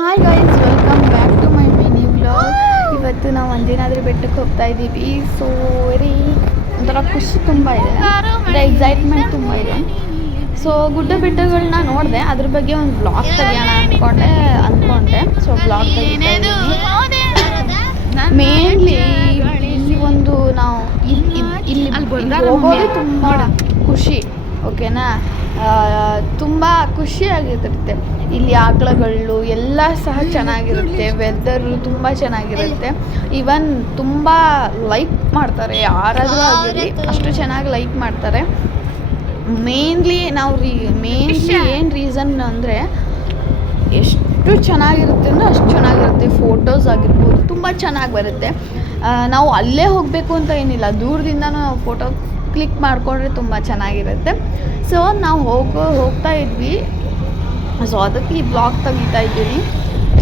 Hi guys, welcome back to my mini vlog. ಇವತ್ತು ನಾವು ಅಂಜನಾದ್ರಿ ಬೆಟ್ಟಕ್ಕೆ ಹೋಗ್ತಾ ಇದ್ದೀವಿ. ಸೊ ವೆರಿ ಒಂಥರ ಖುಷಿ ತುಂಬ ಇದೆ, ಅಂದರೆ ಎಕ್ಸೈಟ್ಮೆಂಟ್ ತುಂಬ ಇದೆ. ಸೊ ಗುಡ್ಡ ಬೆಟ್ಟಗಳನ್ನ ನೋಡಿದೆ, ಅದ್ರ ಬಗ್ಗೆ ಒಂದು ವ್ಲಾಗ್ ತೆಗಿಯೋಣ ಅಂದ್ಕೊಂಡೆ. ಸೊ ವ್ಲಾಗ್ ತೆಗಿತಾ ಮೇನ್ಲಿ ಇಲ್ಲಿ ಒಂದು ನಾವು ಇಲ್ಲಿ ಹೋಗೋದೇ ತುಂಬ ಖುಷಿ, ಓಕೆನಾ. ತುಂಬ ಖುಷಿಯಾಗಿರುತ್ತೆ. ಇಲ್ಲಿ ಆಕಳಗಳು ಎಲ್ಲ ಸಹ ಚೆನ್ನಾಗಿರುತ್ತೆ, ವೆದರು ತುಂಬ ಚೆನ್ನಾಗಿರುತ್ತೆ. ಈವನ್ ತುಂಬ ಲೈಕ್ ಮಾಡ್ತಾರೆ, ಯಾರಾದರೂ ಆಗಿರಲಿ ಅಷ್ಟು ಚೆನ್ನಾಗಿ ಲೈಕ್ ಮಾಡ್ತಾರೆ. ಮೇನ್ಲಿ ಏನು ರೀಸನ್ ಅಂದರೆ ಎಷ್ಟು ಚೆನ್ನಾಗಿರುತ್ತೆ ಅಂದರೆ ಅಷ್ಟು ಚೆನ್ನಾಗಿರುತ್ತೆ. ಫೋಟೋಸ್ ಆಗಿರ್ಬೋದು ತುಂಬ ಚೆನ್ನಾಗಿ ಬರುತ್ತೆ. ನಾವು ಅಲ್ಲೇ ಹೋಗಬೇಕು ಅಂತ ಏನಿಲ್ಲ, ದೂರದಿಂದನೂ ನಾವು ಫೋಟೋ ಕ್ಲಿಕ್ ಮಾಡಿಕೊಂಡ್ರೆ ತುಂಬ ಚೆನ್ನಾಗಿರುತ್ತೆ. ಸೊ ನಾವು ಹೋಗ್ತಾ ಇದ್ವಿ. ಸೊ ಅದಕ್ಕೆ ಈ ಬ್ಲಾಗ್ ತೆಗಿತಾ ಇದ್ದೀನಿ.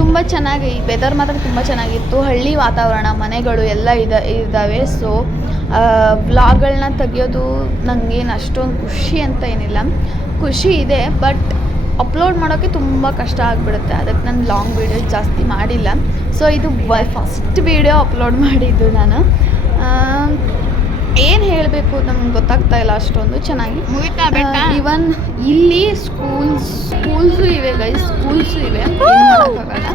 ತುಂಬ ಚೆನ್ನಾಗಿ ವೆದರ್ ಮಾತ್ರ ತುಂಬ ಚೆನ್ನಾಗಿತ್ತು. ಹಳ್ಳಿ ವಾತಾವರಣ, ಮನೆಗಳು ಎಲ್ಲ ಇದ್ದಾವೆ. ಸೊ ವ್ಲಾಗ್ಗಳನ್ನ ತೆಗಿಯೋದು ನನಗೇನು ಅಷ್ಟೊಂದು ಖುಷಿ ಅಂತ ಏನಿಲ್ಲ, ಖುಷಿ ಇದೆ. ಬಟ್ ಅಪ್ಲೋಡ್ ಮಾಡೋಕ್ಕೆ ತುಂಬ ಕಷ್ಟ ಆಗಿಬಿಡುತ್ತೆ. ಅದಕ್ಕೆ ನಾನು ಲಾಂಗ್ ವೀಡಿಯೋ ಜಾಸ್ತಿ ಮಾಡಿಲ್ಲ. ಸೊ ಇದು ಫಸ್ಟ್ ವೀಡಿಯೋ ಅಪ್ಲೋಡ್ ಮಾಡಿದ್ದು ನಾನು. ಏನು ಹೇಳಬೇಕು ನಮ್ಗೆ ಗೊತ್ತಾಗ್ತಾ ಇಲ್ಲ ಅಷ್ಟೊಂದು ಚೆನ್ನಾಗಿ. ಇವನ್ ಇಲ್ಲಿ ಸ್ಕೂಲ್ಸು ಇವೆ ಗೈಸ್, ಸ್ಕೂಲ್ಸು ಇವೆ, ಏನು ಮಾಡೋಕ್ಕಾಗಲ್ಲ.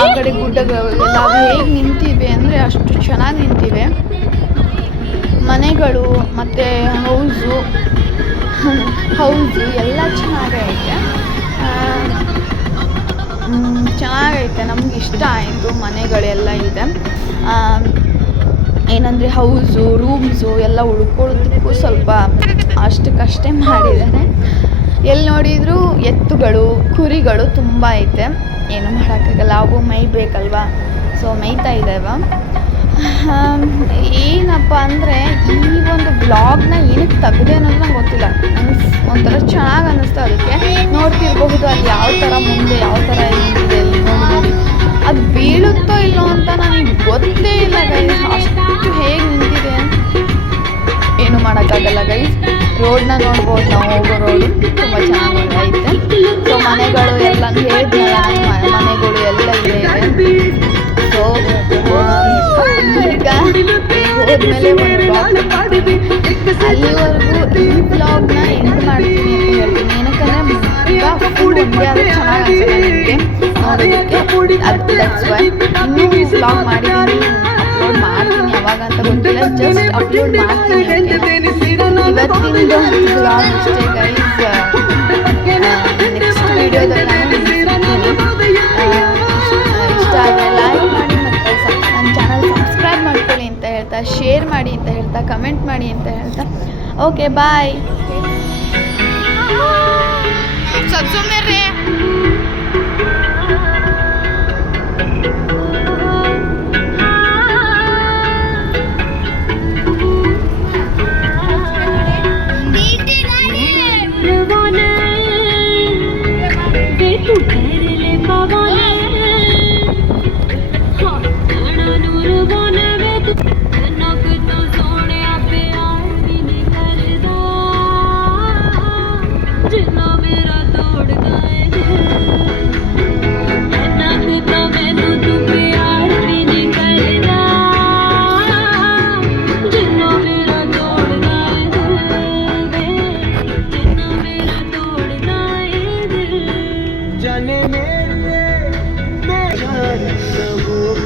ಆ ಕಡೆ ಗುಡ್ಡಗಳೆಲ್ಲ ಹೇಗೆ ನಿಂತಿವೆ ಅಂದರೆ ಅಷ್ಟು ಚೆನ್ನಾಗಿ ನಿಂತಿವೆ. ಮನೆಗಳು ಮತ್ತು ಹೌಸು ಎಲ್ಲ ಚೆನ್ನಾಗೈತೆ. ನಮ್ಗೆ ಇಷ್ಟ ಆಯಿತು. ಮನೆಗಳೆಲ್ಲ ಇದೆ, ಏನಂದರೆ ಹೌಸು, ರೂಮ್ಸು ಎಲ್ಲ ಉಳ್ಕೊಳ್ಳೋದಕ್ಕೂ ಸ್ವಲ್ಪ ಅಷ್ಟಕ್ಕಷ್ಟೇ ಮಾಡಿದ್ದಾರೆ. ಎಲ್ಲಿ ನೋಡಿದರೂ ಎತ್ತುಗಳು, ಕುರಿಗಳು ತುಂಬ ಐತೆ. ಏನು ಮಾಡೋಕ್ಕಾಗಲ್ಲ, ಅವು ಮೇಯ್ಬೇಕಲ್ವ. ಸೊ ಮೇಯ್ತಾ ಇದ್ದಾವೆ. ಏನಪ್ಪ ಅಂದರೆ ಈ ಒಂದು ಬ್ಲಾಗ್ನ ಏನಕ್ಕೆ ತೆಗೆದೆ ಅನ್ನೋದು ನಂಗೆ ಗೊತ್ತಿಲ್ಲ. ನಂಗೆ ಒಂಥರ ಚೆನ್ನಾಗಿ ಅನ್ನಿಸ್ತು, ಅದಕ್ಕೆ ನೋಡ್ತಿರಬಹುದು. ಅಲ್ಲಿ ಯಾವ ಥರ ಮುಂದೆ ಯಾವ ಥರ ನಿಂತಿದೆ ಅಲ್ಲಿ ನೋಡಿ. ಅದು ಬೀಳುತ್ತೋ ಇಲ್ಲೋ ಅಂತ ನನಗೆ ಗೊತ್ತೇ ಇಲ್ಲ ಗೈಸ್, ಅಷ್ಟು ಹೇಗೆ ನಿಂತಿದೆ. ಏನು ಮಾಡೋಕ್ಕಾಗಲ್ಲ ಗೈಸ್. ರೋಡ್ನ ನೋಡ್ಬೋದು, ನಾವು ಹೋಗೋ ರೋಡು ತುಂಬ ಚೆನ್ನಾಗಿ ಐತೆ. ಸೊ ಮನೆಗಳು ಎಲ್ಲ ಹೇಳಿದ್ನಲ್ಲ, ಮನೆಗಳು ಎಲ್ಲ ಇದೆ. ಸೊ ಈಗ ಹೋದ್ಮೇಲೆ ಒಂದು ಬ್ಲಾಗ್ ಅಲ್ಲಿವರೆಗೂ ಈ ಬ್ಲಾಗ್ನ ಎಂಡ್ ಮಾಡ್ತೀನಿ ಅಂತ ಹೇಳ್ತೀನಿ. ಏನಕ್ಕಂದರೆ ಈಗ ಫುಲ್ ಒಂದೇ ಆದರೂ ಚೆನ್ನಾಗಿ ಅನ್ಸುತ್ತೆ ನನಗೆ ನೋಡೋದಕ್ಕೆ. ದಟ್ಸ್ ವೈ ಇನ್ನೂ ಬ್ಲಾಗ್ ಮಾಡಿದ್ದೀನಿ, ಅಪ್ಲೋಡ್ ಮಾಡ್ತೀನಿ. ಯಾವಾಗ ಅಂತ ಗೊತ್ತಿಲ್ಲ, ಜಸ್ಟ್ ಅಪ್ಲೋಡ್ ಮಾಡ್ತೀನಿ. ಇವತ್ತಿಂದು ಬ್ಲಾಗ್ ಅಷ್ಟೇ ಗೈಸ್. ನೆಕ್ಸ್ಟ್ ವೀಡಿಯೋದಲ್ಲಿ ನಾನು ಇಷ್ಟ ಆದರೆ ಲೈಕ್ ಮಾಡಿ, ಮತ್ತು ನನ್ನ ಚಾನಲ್ ಸಬ್ಸ್ಕ್ರೈಬ್ ಮಾಡ್ಕೊಳ್ಳಿ ಅಂತ ಹೇಳ್ತಾ, ಶೇರ್ ಮಾಡಿ ಅಂತ ಹೇಳ್ತಾ, ಕಮೆಂಟ್ ಮಾಡಿ ಅಂತ ಹೇಳ್ತಾ, ಓಕೆ ಬಾಯ್.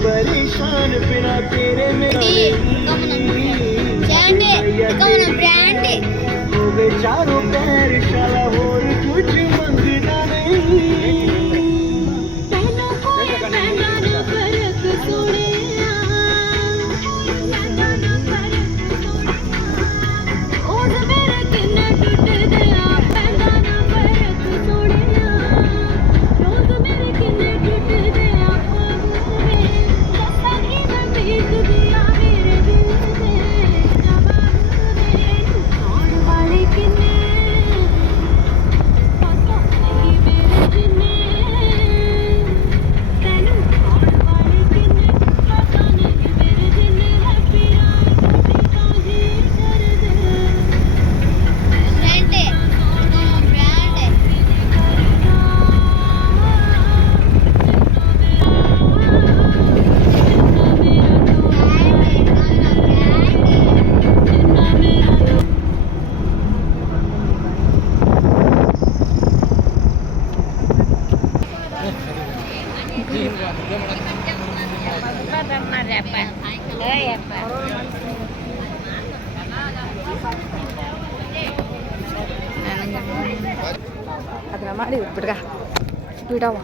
परेशान बिना तेरे ब्रांड हो गए चारों पैर शाला और कुछ मंगना नहीं। ಅದನ್ನ ಮಾಡಿ ಬಿಡ್ಗ ಬಿಡವ